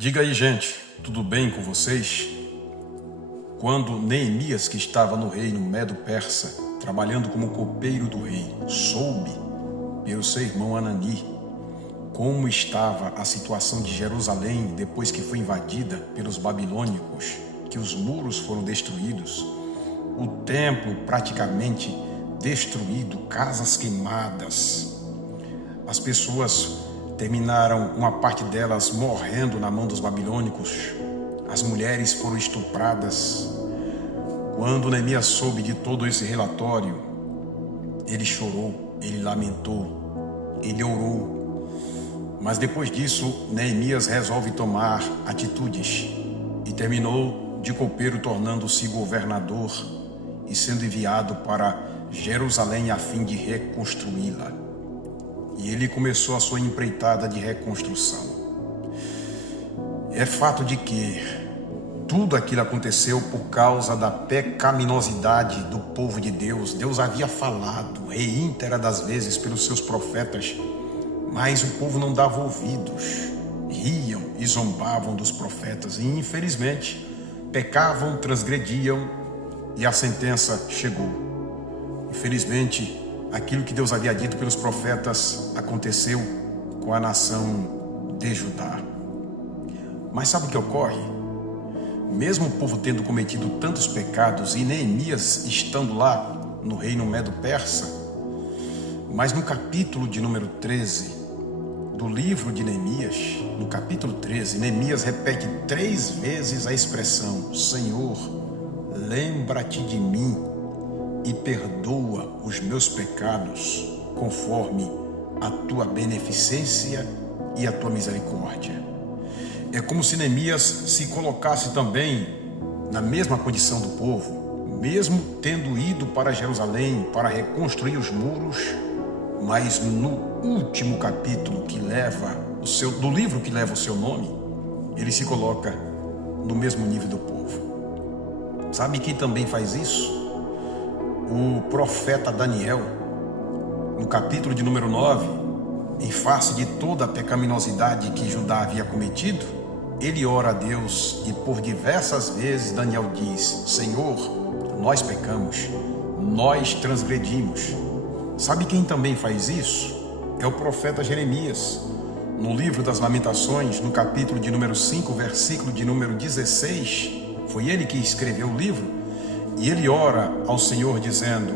Diga aí, gente, tudo bem com vocês? Quando Neemias, que estava no reino Medo-Persa, trabalhando como copeiro do rei, soube, pelo seu irmão Anani, como estava a situação de Jerusalém depois que foi invadida pelos babilônicos, que os muros foram destruídos, o templo praticamente destruído, casas queimadas, as pessoas terminaram, uma parte delas morrendo na mão dos babilônicos. As mulheres foram estupradas. Quando Neemias soube de todo esse relatório, ele chorou, ele lamentou, ele orou. Mas depois disso, Neemias resolve tomar atitudes e terminou de copeiro, tornando-se governador e sendo enviado para Jerusalém a fim de reconstruí-la. E ele começou a sua empreitada de reconstrução. É fato de que tudo aquilo aconteceu por causa da pecaminosidade do povo de Deus. Deus havia falado reiteradas das vezes pelos seus profetas, mas o povo não dava ouvidos, riam e zombavam dos profetas e infelizmente pecavam, transgrediam e a sentença chegou. Infelizmente, aquilo que Deus havia dito pelos profetas aconteceu com a nação de Judá. Mas sabe o que ocorre? Mesmo o povo tendo cometido tantos pecados e Neemias estando lá no reino Medo-Persa, mas no capítulo de número 13 do livro de Neemias, no capítulo 13, Neemias repete 3 vezes a expressão: Senhor, lembra-te de mim e perdoa os meus pecados conforme a tua beneficência e a tua misericórdia. É como se Neemias se colocasse também na mesma condição do povo, mesmo tendo ido para Jerusalém para reconstruir os muros, mas no último capítulo do livro que leva o seu nome, ele se coloca no mesmo nível do povo. Sabe quem também faz isso? O profeta Daniel, no capítulo de número 9, em face de toda a pecaminosidade que Judá havia cometido, ele ora a Deus e por diversas vezes Daniel diz: Senhor, nós pecamos, nós transgredimos. Sabe quem também faz isso? É o profeta Jeremias. No livro das Lamentações, no capítulo de número 5, versículo de número 16, foi ele que escreveu o livro. E ele ora ao Senhor dizendo: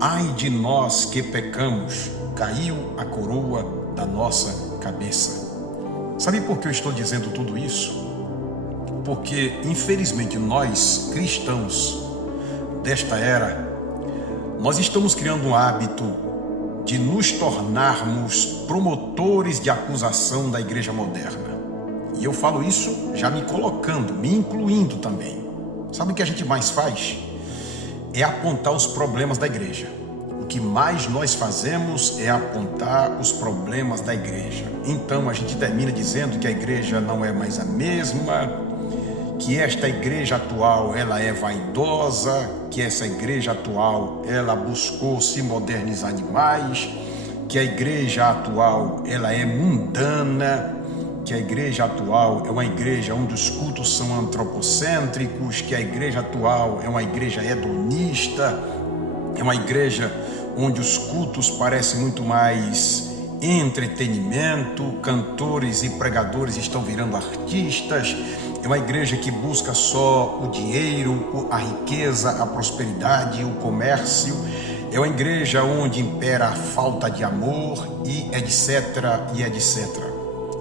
ai de nós que pecamos, caiu a coroa da nossa cabeça. Sabe por que eu estou dizendo tudo isso? Porque, infelizmente, nós, cristãos desta era, nós estamos criando um hábito de nos tornarmos promotores de acusação da igreja moderna. E eu falo isso já me colocando, me incluindo também. Sabe o que a gente mais faz? É apontar os problemas da igreja. O que mais nós fazemos é apontar os problemas da igreja. Então a gente termina dizendo que a igreja não é mais a mesma, que esta igreja atual ela é vaidosa, que essa igreja atual ela buscou se modernizar demais, que a igreja atual ela é mundana, que a igreja atual é uma igreja onde os cultos são antropocêntricos, que a igreja atual é uma igreja hedonista, é uma igreja onde os cultos parecem muito mais entretenimento, cantores e pregadores estão virando artistas, é uma igreja que busca só o dinheiro, a riqueza, a prosperidade, o comércio, é uma igreja onde impera a falta de amor e etc, e etc.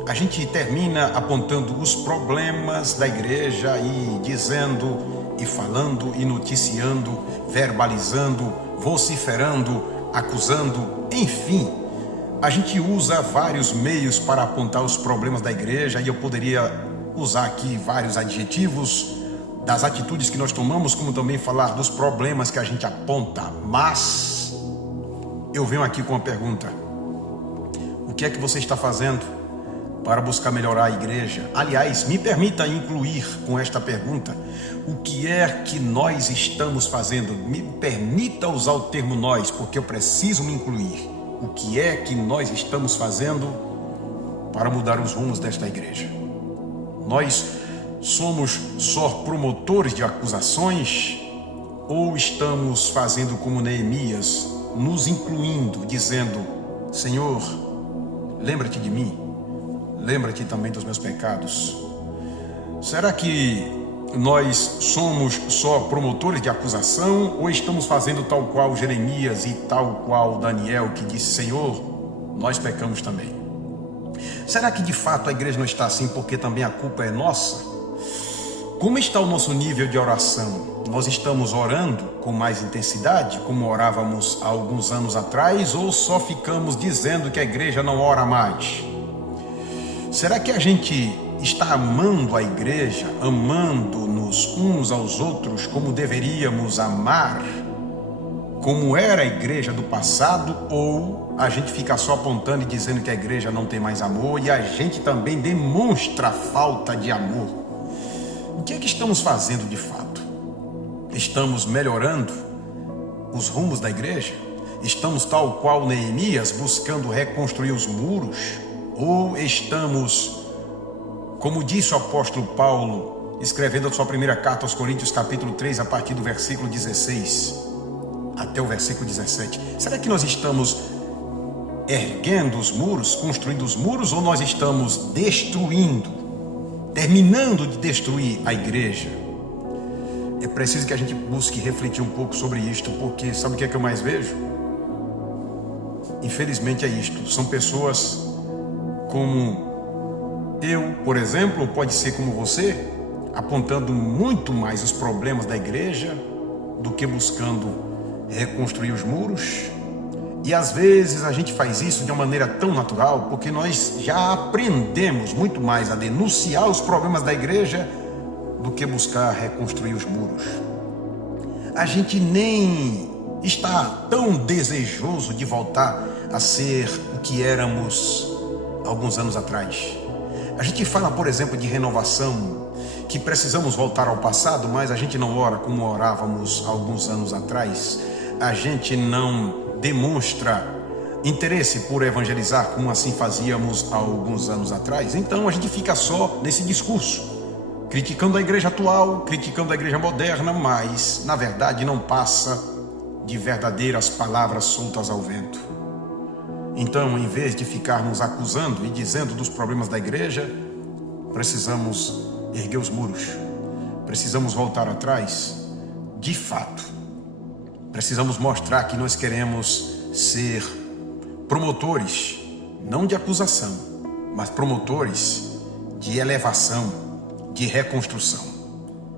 A gente termina apontando os problemas da igreja e dizendo, e falando, e noticiando, verbalizando, vociferando, acusando, enfim. A gente usa vários meios para apontar os problemas da igreja e eu poderia usar aqui vários adjetivos das atitudes que nós tomamos, como também falar dos problemas que a gente aponta. Mas eu venho aqui com uma pergunta: o que é que você está fazendo para buscar melhorar a igreja? Aliás, me permita incluir com esta pergunta: o que é que nós estamos fazendo? Me permita usar o termo nós, porque eu preciso me incluir. O que é que nós estamos fazendo para mudar os rumos desta igreja? Nós somos só promotores de acusações ou estamos fazendo como Neemias, nos incluindo, dizendo: Senhor, lembra-te de mim, lembra-te também dos meus pecados? Será que nós somos só promotores de acusação ou estamos fazendo tal qual Jeremias e tal qual Daniel, que disse: Senhor, nós pecamos também? Será que de fato a igreja não está assim porque também a culpa é nossa? Como está o nosso nível de oração? Nós estamos orando com mais intensidade, como orávamos há alguns anos atrás, ou só ficamos dizendo que a igreja não ora mais? Será que a gente está amando a igreja, amando-nos uns aos outros como deveríamos amar, como era a igreja do passado, ou a gente fica só apontando e dizendo que a igreja não tem mais amor e a gente também demonstra falta de amor? O que é que estamos fazendo de fato? Estamos melhorando os rumos da igreja? Estamos tal qual Neemias buscando reconstruir os muros? Ou estamos, como disse o apóstolo Paulo, escrevendo a sua primeira carta aos Coríntios, capítulo 3, a partir do versículo 16 até o versículo 17. Será que nós estamos erguendo os muros, construindo os muros, ou nós estamos destruindo, terminando de destruir a igreja? É preciso que a gente busque refletir um pouco sobre isto, porque sabe o que é que eu mais vejo? Infelizmente é isto, são pessoas como eu, por exemplo, ou pode ser como você, apontando muito mais os problemas da igreja do que buscando reconstruir os muros. E às vezes a gente faz isso de uma maneira tão natural, porque nós já aprendemos muito mais a denunciar os problemas da igreja do que buscar reconstruir os muros. A gente nem está tão desejoso de voltar a ser o que éramos alguns anos atrás. A gente fala, por exemplo, de renovação, que precisamos voltar ao passado, mas a gente não ora como orávamos alguns anos atrás. A gente não demonstra interesse por evangelizar como assim fazíamos há alguns anos atrás. Então a gente fica só nesse discurso, criticando a igreja atual, criticando a igreja moderna, mas na verdade não passa de verdadeiras palavras soltas ao vento. Então, em vez de ficarmos acusando e dizendo dos problemas da igreja, precisamos erguer os muros, precisamos voltar atrás, de fato. Precisamos mostrar que nós queremos ser promotores, não de acusação, mas promotores de elevação, de reconstrução.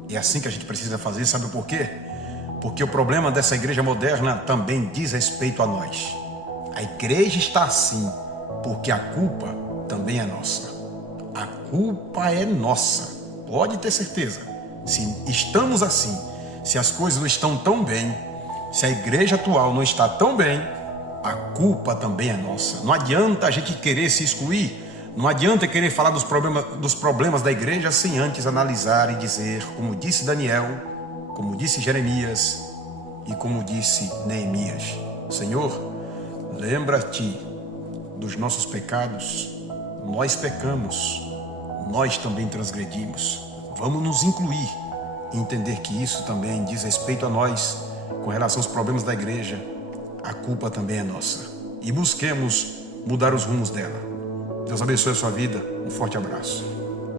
É assim que a gente precisa fazer, sabe por quê? Porque o problema dessa igreja moderna também diz respeito a nós. A igreja está assim porque a culpa também é nossa. A culpa é nossa, pode ter certeza. Se estamos assim, se as coisas não estão tão bem, se a igreja atual não está tão bem, a culpa também é nossa. Não adianta a gente querer se excluir, não adianta querer falar dos problemas da igreja sem antes analisar e dizer, como disse Daniel, como disse Jeremias e como disse Neemias: Senhor, lembra-te dos nossos pecados, nós pecamos, nós também transgredimos. Vamos nos incluir e entender que isso também diz respeito a nós. Com relação aos problemas da igreja, a culpa também é nossa. E busquemos mudar os rumos dela. Deus abençoe a sua vida. Um forte abraço.